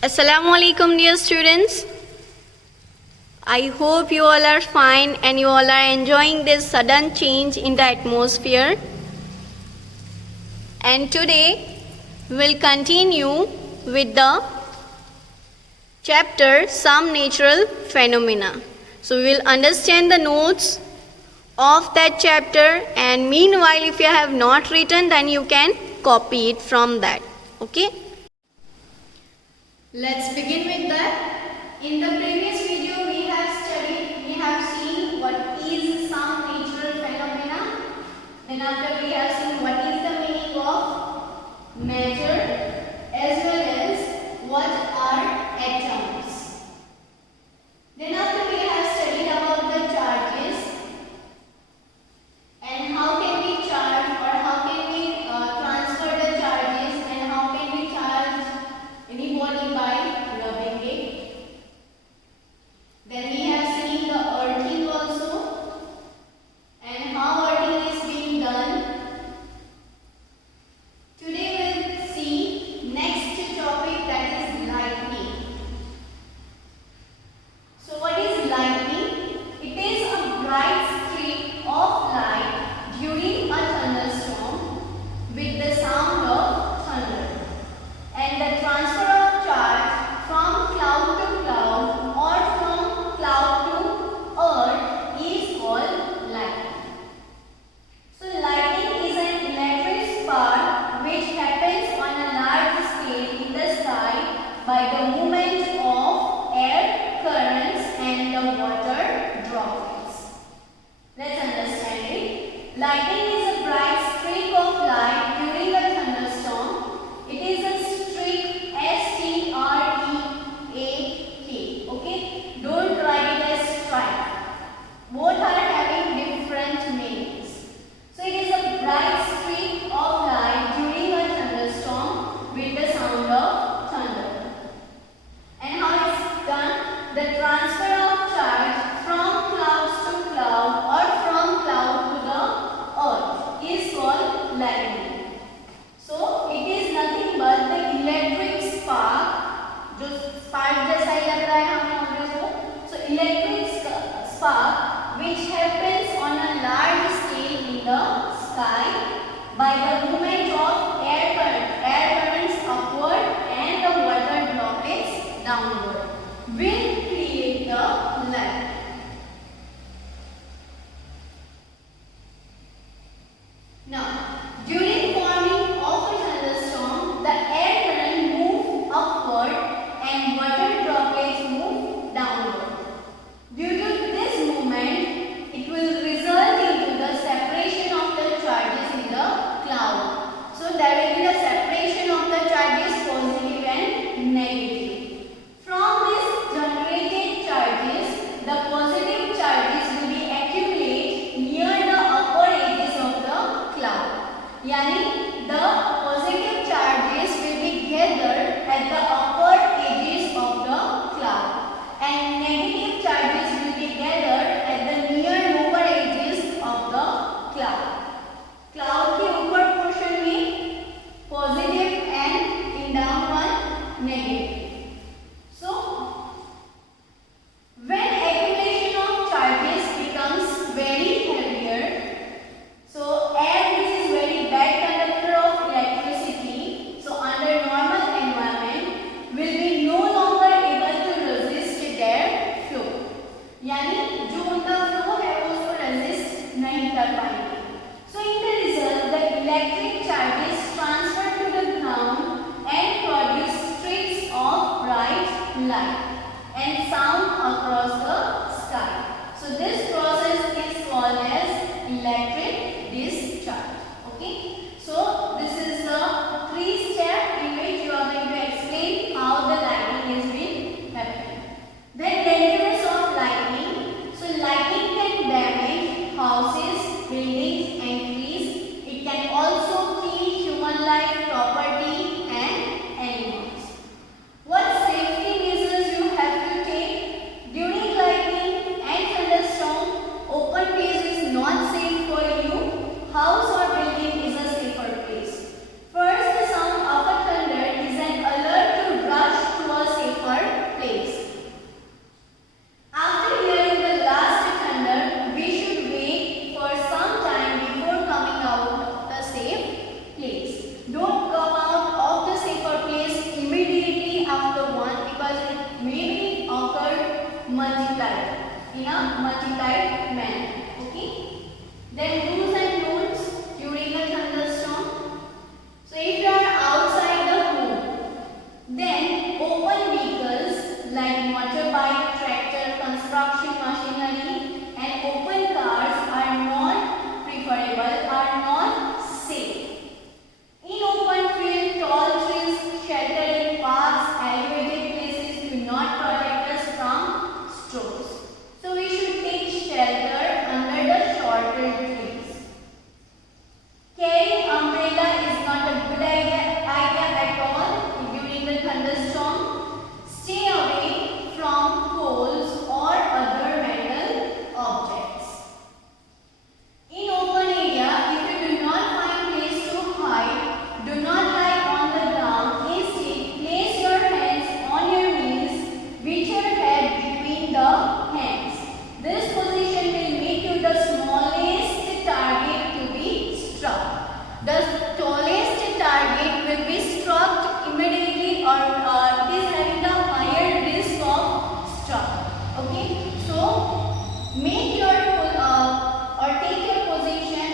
Assalamu alaikum, dear students. I hope you all are fine and you all are enjoying this sudden change in the atmosphere. And today we'll continue with the chapter Some Natural Phenomena. So we will understand the notes of that chapter, and meanwhile if you have not written, then you can copy it from that. Okay? Let's begin with that. In the previous video we have seen what is some natural phenomena. Then after we have seen what is the meaning of matter as well as what are atoms. Then after we have studied about the charges and how can we charge or how can we transfer the charges and how can we charge any body by rubbing it. Then we have seen the earthing also and how earthing is being done. Today we will see next topic, that is lightning. So what is lightning? It is a bright streak of light during a thunderstorm with the sound of thunder, and the transfer of charge from cloud to cloud or from cloud to earth is called lightning. So lightning is an electric spark which happens on a large scale in the sky by the movement of air currents and the water droplets. Let's understand it. Lightning is a bright streak of light during a thunderstorm. It is a streak, S-T-R-E-A-K. Okay? Don't write it as strike. Both are having different meanings. So it is a bright streak of light during a thunderstorm with the sound of thunder. And how it's done? The transfer of charge from clouds to cloud or from cloud to the earth is called lightning. So it is nothing but the electric spark, जो spark जैसा ही लग रहा है हमें obvious हो. So electric spark which happens on a large scale in the sky by the movement of air currents upward and the water droplets downward will create the light. Now, during forming of a thunderstorm, the air current move upward and water droplets move downward. Due to this movement, it will result into the separation of the charges in the cloud. So there will be the separation of the charges, positive and negative. From this generated charges, the positive charges will be accumulate near the upper edges of the cloud. Yani the positive charges will be gathered at the upper edges of the cloud and negative charges will be gathered at the near lower edges of the cloud. Cloud के ऊपर portion में positive and in down one negative. So when accumulation of charges becomes very heavier, so air which is very bad conductor of electricity, so under normal environment will be no longer able to resist their flow. यानी जो उनका flow है वो उसको resist नहीं कर पाएंगे. So in the result, the electric charges transfer to the ground and produce streaks a multiplied manner. Okay. Then do's and don'ts during a thunderstorm. So if you are outside the home, then open vehicles like motorbike, tractor, construction machinery and open cars are not preferable, are not safe. In open field, tall trees, sheltered in parks, elevated places do not protect us from storms. So we should take shelter under the shorter trees. Carrying umbrella is not a good idea at all during the thunderstorm. Stay away from poles or other metal objects. In open area, if you do not find place to hide, do not lie on the ground. Instead, place your hands on your knees with your head between the hands. This position will make you the smallest target to be struck. The tallest target will be struck immediately or it is having the higher risk of struck. Okay, so make your or take your position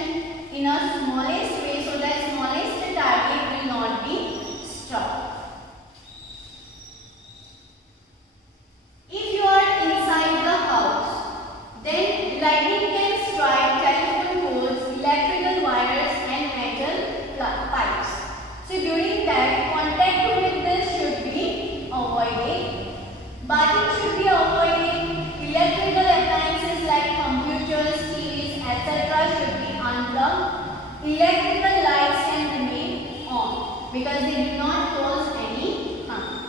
in a smallest way so that smallest target will not be struck. If you are inside the house, then lightning can strike telephone poles, electrical wires and metal pipes. So during that, contact with this should be avoided. Bathing should be avoided. Electrical appliances like computers, TVs, etc. should be unplugged. Electrical lights can remain on because they do not cause any harm.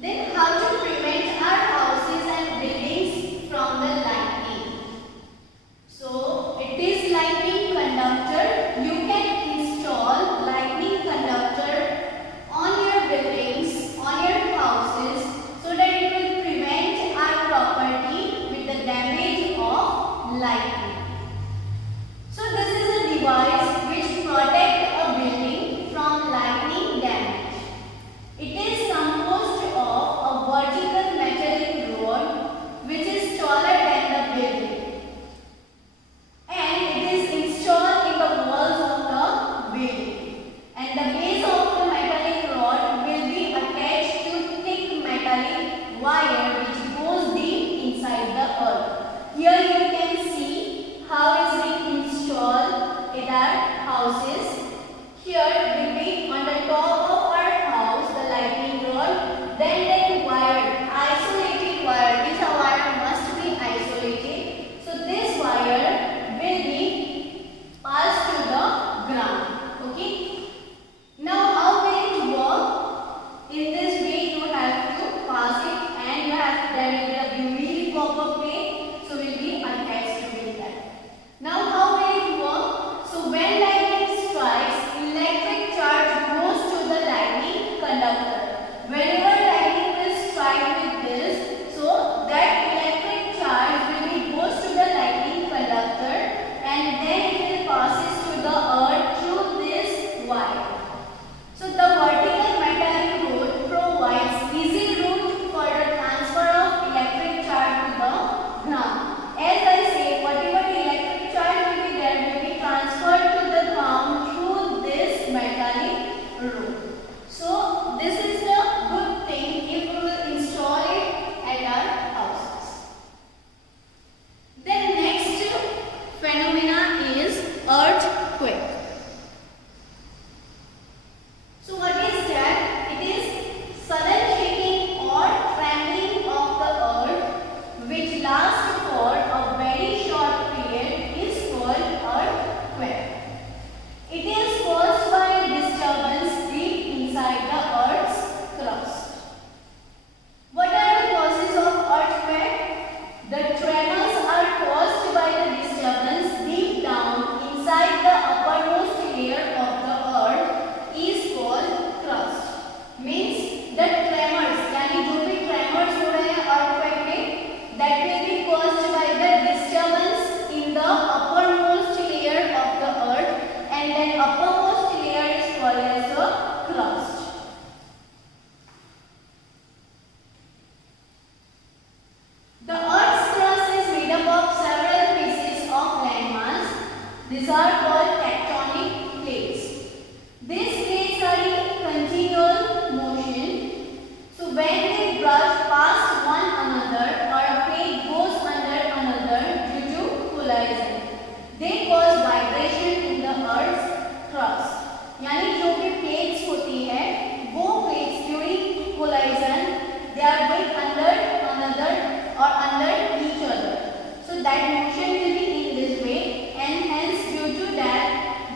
Then how to prevent our houses and buildings from the lightning? So it is lightning conductor. You can install lightning conductor on your buildings, on your houses so that it will prevent our property with the damage of lightning. So this is a device which protects a building from lightning damage. or under each other. So that motion will be in this way, and hence due to that,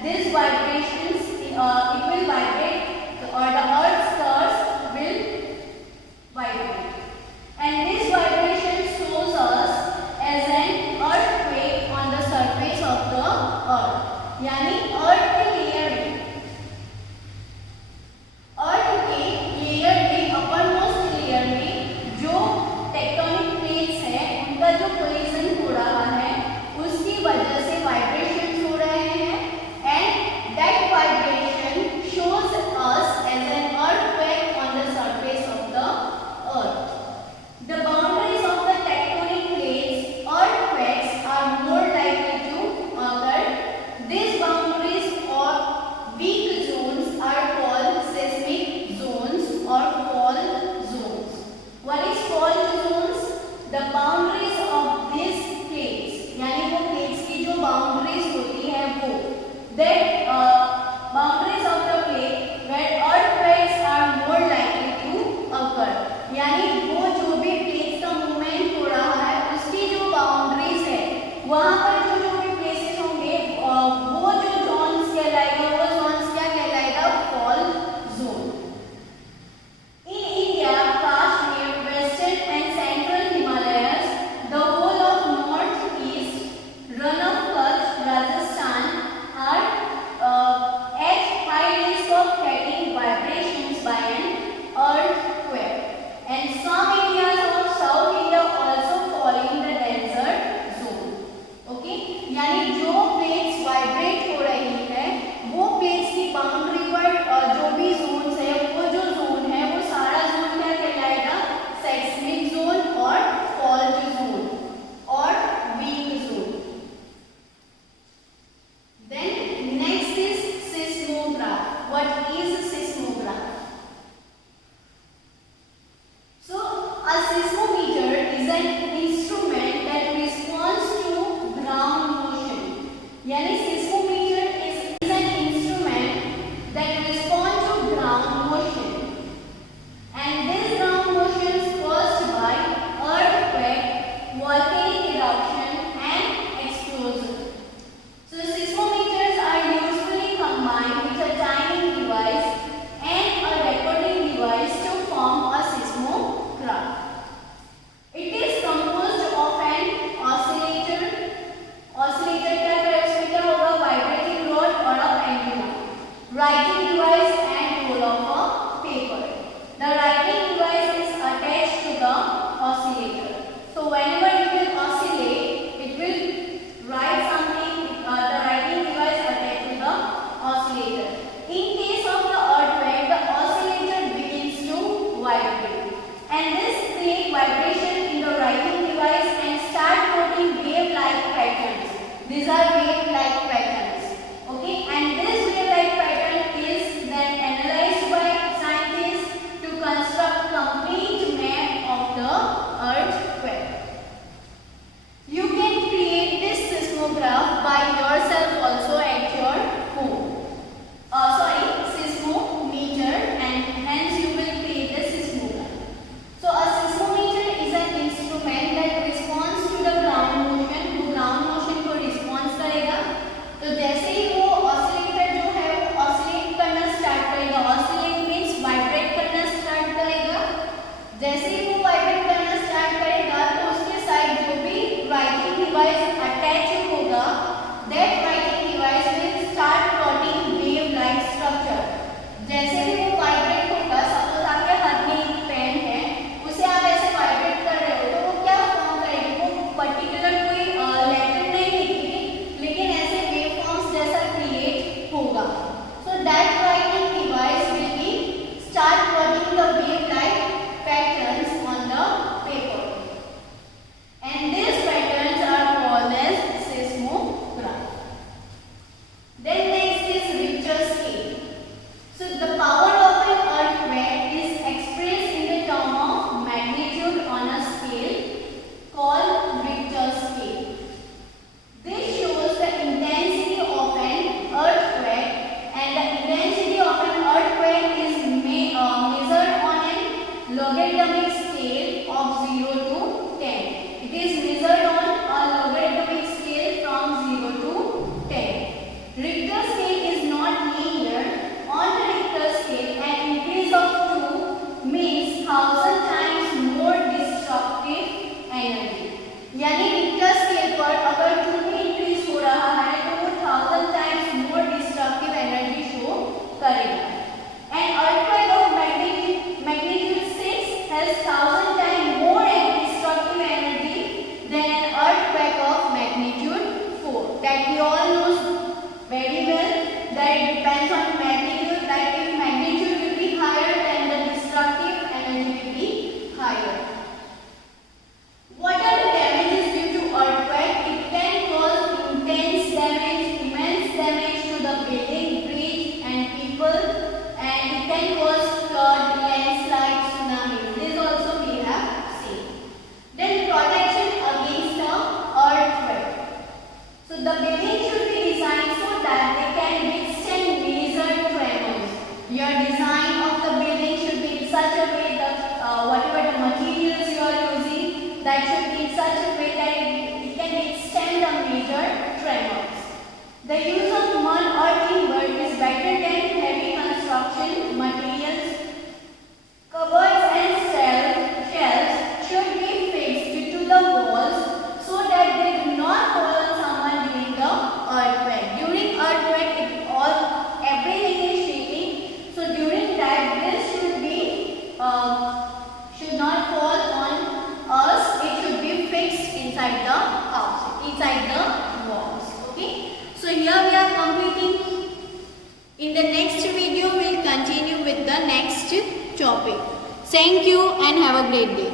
these vibrations it will vibrate, or the Earth's crust will vibrate, and this vibration shows us as an earthquake on the surface of the Earth. यानी अर्थ के layer में uppermost layer में जो tectonic plates है उनका जो collision हो रहा है उसकी वजह से वाइब्रेशंस हो रहे हैं, and that vibration shows us as an earthquake on the surface of the earth. The boundaries of the tectonic plates, earthquakes, are more likely to occur. These boundaries or weak zones are called seismic zones or fault zones. What is fault zones? The boundaries of these plates, यानी वो plates की जो boundaries होती है वो, that boundaries of the plate where earthquakes are more likely to occur. यानी वो जो भी plates का movement हो रहा है उसकी जो boundaries है वहाँ पर जो भी places होंगे वो जो zones कहलाएगा, वो zones क्या कहलाएगा? fault zone. In India, Kashmir, Western and Central Himalayas, the whole of northeast, run of Kutch, Rajasthan are at high risk of getting vibrations by an earthquake, and some areas of South India also fall in the danger zone. Okay? यानी जो plates vibrate हो रही है वो plates की boundary पर जो भी zones है वो जो zone है वो सारा zone क्या कहलाएगा? seismic zone और fault zone और weak zone. Then next is seismograph. What is seismograph? So a seismometer is an instrument that responds to ground motion. यानी seismometer is an instrument that responds to ground motion, and this ground motion is caused by earthquake, volcanic eruption and explosion. So seismometers are usually combined with a timing device and a recording device to form a seismograph. It is composed of an oscillator. Oscillator क्या होगा? Vibrating rod और a pendulum, writing device and roll of a paper. The writing device is attached to the oscillator. So whenever it will oscillate, it will write something. The writing device attached to the oscillator. In case of the earthquake, the oscillator begins to vibrate, and this creates vibration in the writing device and start producing wave-like patterns. These are wave-like patterns. Okay, and this wave-like pattern is then analyzed by scientists to construct complete map of the earthquake. You can create this seismograph by yourself also at your home. Seismometer, and hence you will create the seismograph. So a seismometer is an instrument that responds to the ground motion. वो ground motion को response करेगा. तो जैसे ही वो oscillator जो है वो oscillate करना start करेगा. Oscillate means vibrate करना start करेगा. जैसे ही वो vibrate करना start करेगा तो उसके साइड जो भी writing device attach होगा, that writing device will start plotting wave-like structure. जैसे ही वो vibrate होगा, suppose आपके हाथ में एक पेन है, उसे आप ऐसे vibrate कर रहे हो तो वो क्या form करेगी? वो particular कोई letter नहीं लिखेगी, लेकिन ऐसे wave forms जैसा create होगा. So that writing device will be start plotting the wave-like patterns on the paper, and these patterns are called as seismograph. Then next is Richter scale. So the power of an earthquake is expressed in the term of magnitude on a scale called Richter scale. This shows the intensity of an earthquake, and the intensity of an earthquake is measured on an logarithmic scale of 0 to 10. is measured on a logarithmic scale from 0 to 10. Richter scale is not linear. On the Richter scale, an increase of 2 means 1000 times more destructive energy. यानी Richter scale पर अगर 2 में increase हो रहा है तो वो 1000 times more destructive energy show करेगा. An earthquake of magnitude 6 has 1000 times more destructive energy than an earthquake of magnitude 4. That we all know very well that it depends on magnitude. That if magnitude will be higher, then the destructive energy will be higher. What are the damages due to earthquake? It can cause intense damage, immense damage to the building, bridge, and people, and it can cause flood, landslide, tsunami. This also we have seen. Then protection against the earthquake. So the building should be designed so that they can withstand major tremors. Your design of the building should be in such a way that whatever the materials you are using, that should be in such a way that it can withstand the major tremors. The use of mud or timber is better than heavy construction materials. Cupboards and shelves should be fixed to the walls so that they do not fall on someone during the earthquake. During earthquake, everything is shaking. So during that, this should not fall on us. It should be fixed inside the house, inside the walls. Okay. So here we are completing. In the next video, we'll continue with the next topic. Thank you and have a great day.